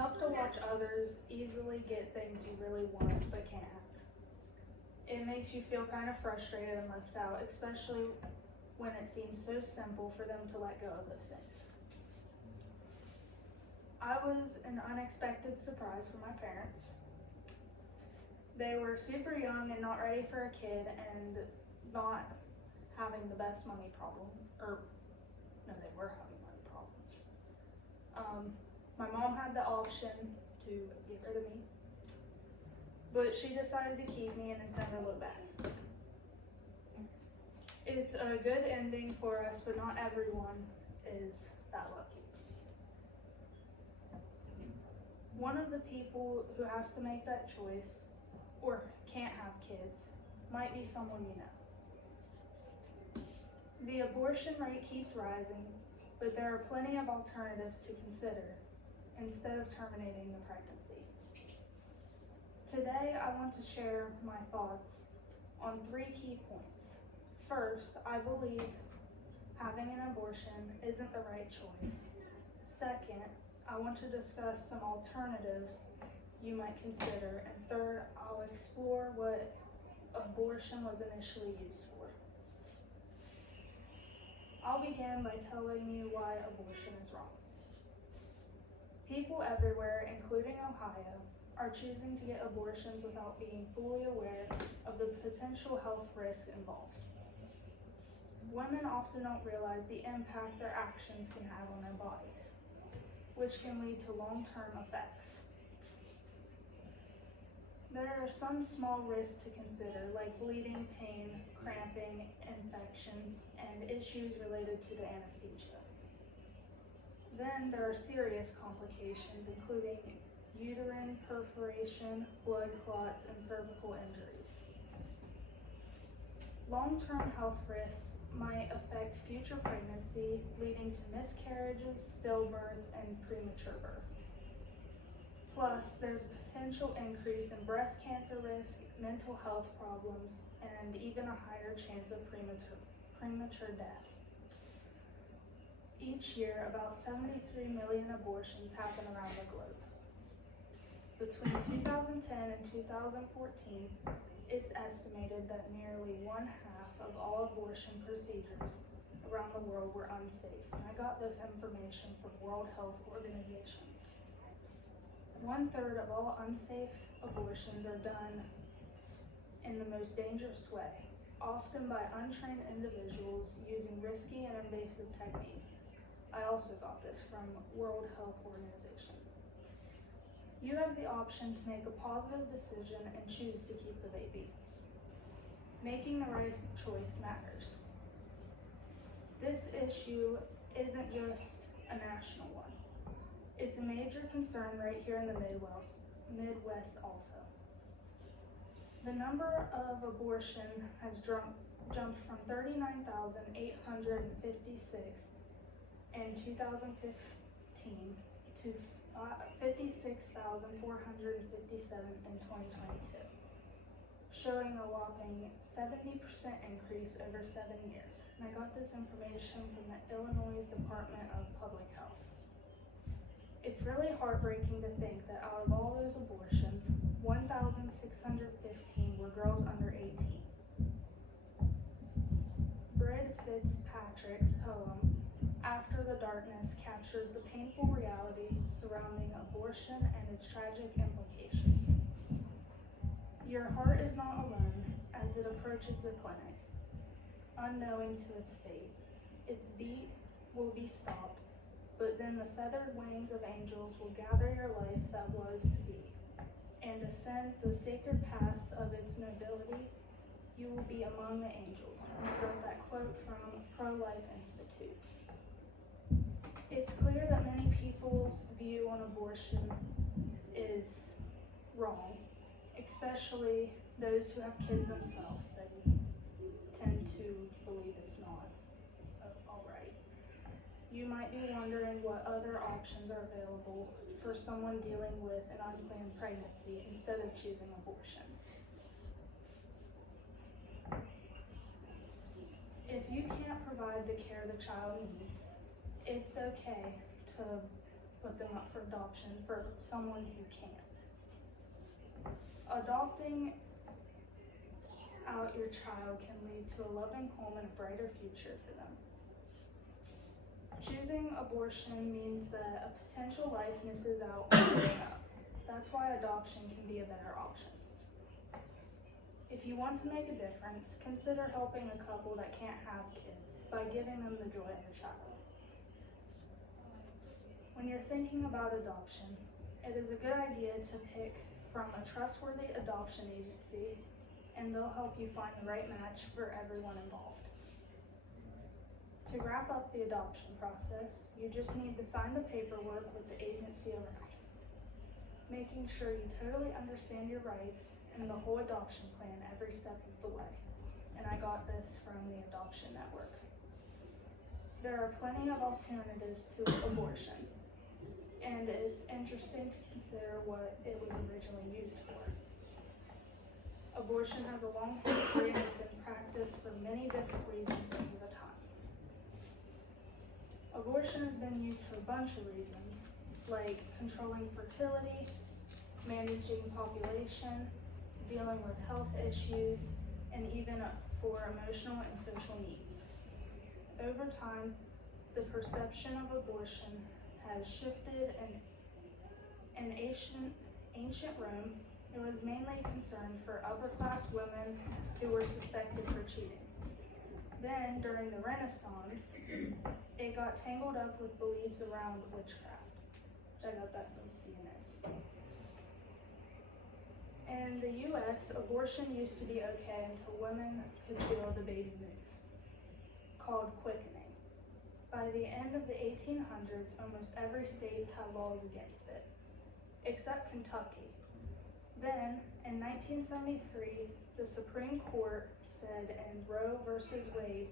tough to watch others easily get things you really want but can't have. It makes you feel kind of frustrated and left out, especially when it seems so simple for them to let go of those things. I was an unexpected surprise for my parents. They were super young and not ready for a kid and not having the best money problem, no, they were having money problems. My mom had the option to get rid of me, but she decided to keep me and has never looked back. It's a good ending for us, but not everyone is that lucky. One of the people who has to make that choice or can't have kids might be someone you know. The abortion rate keeps rising, but there are plenty of alternatives to consider instead of terminating the pregnancy. Today, I want to share my thoughts on 3 key points. First, I believe having an abortion isn't the right choice. Second, I want to discuss some alternatives you might consider. And third, I'll explore what abortion was initially used for. I'll begin by telling you why abortion is wrong. People everywhere, including Ohio, are choosing to get abortions without being fully aware of the potential health risk involved. Women often don't realize the impact their actions can have on their bodies, which can lead to long-term effects. There are some small risks to consider, like bleeding, pain, cramping, infections, and issues related to the anesthesia. Then there are serious complications, including uterine perforation, blood clots, and cervical injuries. Long-term health risks might affect future pregnancy, leading to miscarriages, stillbirth, and premature birth. Plus, there's a potential increase in breast cancer risk, mental health problems, and even a higher chance of premature death. Each year, about 73 million abortions happen around the globe. Between 2010 and 2014, it's estimated that nearly 1/2 of all abortion procedures around the world were unsafe. And I got this information from World Health Organization. 1/3 of all unsafe abortions are done in the most dangerous way, often by untrained individuals using risky and invasive techniques. I also got this from World Health Organization. You have the option to make a positive decision and choose to keep the baby. Making the right choice matters. This issue isn't just a national one. It's a major concern right here in the Midwest also. The number of abortion has jumped from 39,856 in 2015 to 56,457 in 2022, showing a whopping 70% increase over 7 years. And I got this information from the Illinois Department of Public Health. It's really heartbreaking to think that out of all those abortions, 1,615 were girls under 18. Brad Fitzpatrick's poem, After the Darkness, captures the painful reality surrounding abortion and its tragic implications. Your heart is not alone as it approaches the clinic, unknowing to its fate. Its beat will be stopped, but then the feathered wings of angels will gather your life that was to be, and ascend the sacred paths of its nobility. You will be among the angels. And I got that quote from Pro-Life Institute. It's clear that many people's view on abortion is wrong, especially those who have kids themselves. They tend to believe it's not all right. You might be wondering what other options are available for someone dealing with an unplanned pregnancy instead of choosing abortion. If you can't provide the care the child needs, it's okay to put them up for adoption for someone who can't. Adopting out your child can lead to a loving home and a brighter future for them. Choosing abortion means that a potential life misses out on growing up. That's why adoption can be a better option. If you want to make a difference, consider helping a couple that can't have kids by giving them the joy of a child. When you're thinking about adoption, it is a good idea to pick from a trustworthy adoption agency, and they'll help you find the right match for everyone involved. To wrap up the adoption process, you just need to sign the paperwork with the agency overnight, making sure you totally understand your rights and the whole adoption plan every step of the way. And I got this from the Adoption Network. There are plenty of alternatives to abortion, and it's interesting to consider what it was originally used for. Abortion has a long history and has been practiced for many different reasons over the time. Abortion has been used for a bunch of reasons, like controlling fertility, managing population, dealing with health issues, and even for emotional and social needs. Over time, the perception of abortion has shifted, and in ancient Rome, it was mainly concerned for upper-class women who were suspected for cheating. Then, during the Renaissance, it got tangled up with beliefs around witchcraft, which I got that from CNN. In the US, abortion used to be okay until women could feel the baby move, called quickening. By the end of the 1800s, almost every state had laws against it, except Kentucky. Then, in 1973, the Supreme Court said in Roe versus Wade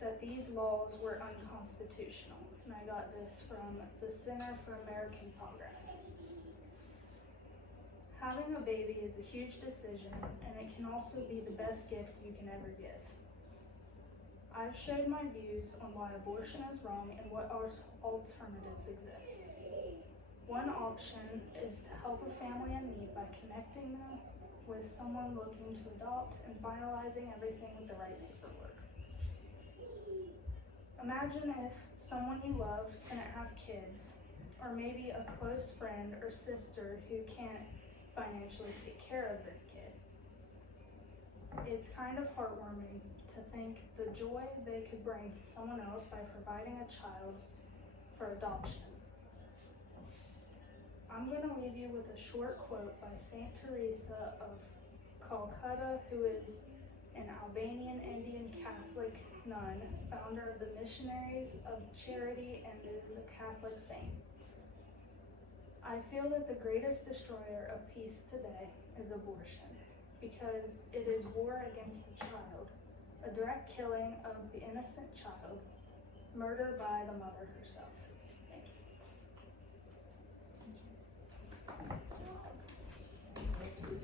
that these laws were unconstitutional. And I got this from the Center for American Progress. Having a baby is a huge decision, and it can also be the best gift you can ever give. I've shared my views on why abortion is wrong and what alternatives exist. One option is to help a family in need by connecting them with someone looking to adopt and finalizing everything with the right paperwork. Imagine if someone you loved couldn't have kids, or maybe a close friend or sister who can't financially take care of their kid. It's kind of heartwarming to think the joy they could bring to someone else by providing a child for adoption. I'm going to leave you with a short quote by Saint Teresa of Calcutta, who is an Albanian Indian Catholic nun, founder of the Missionaries of Charity, and is a Catholic saint. I feel that the greatest destroyer of peace today is abortion, because it is war against the child, a direct killing of the innocent child, murder by the mother herself. Thank you.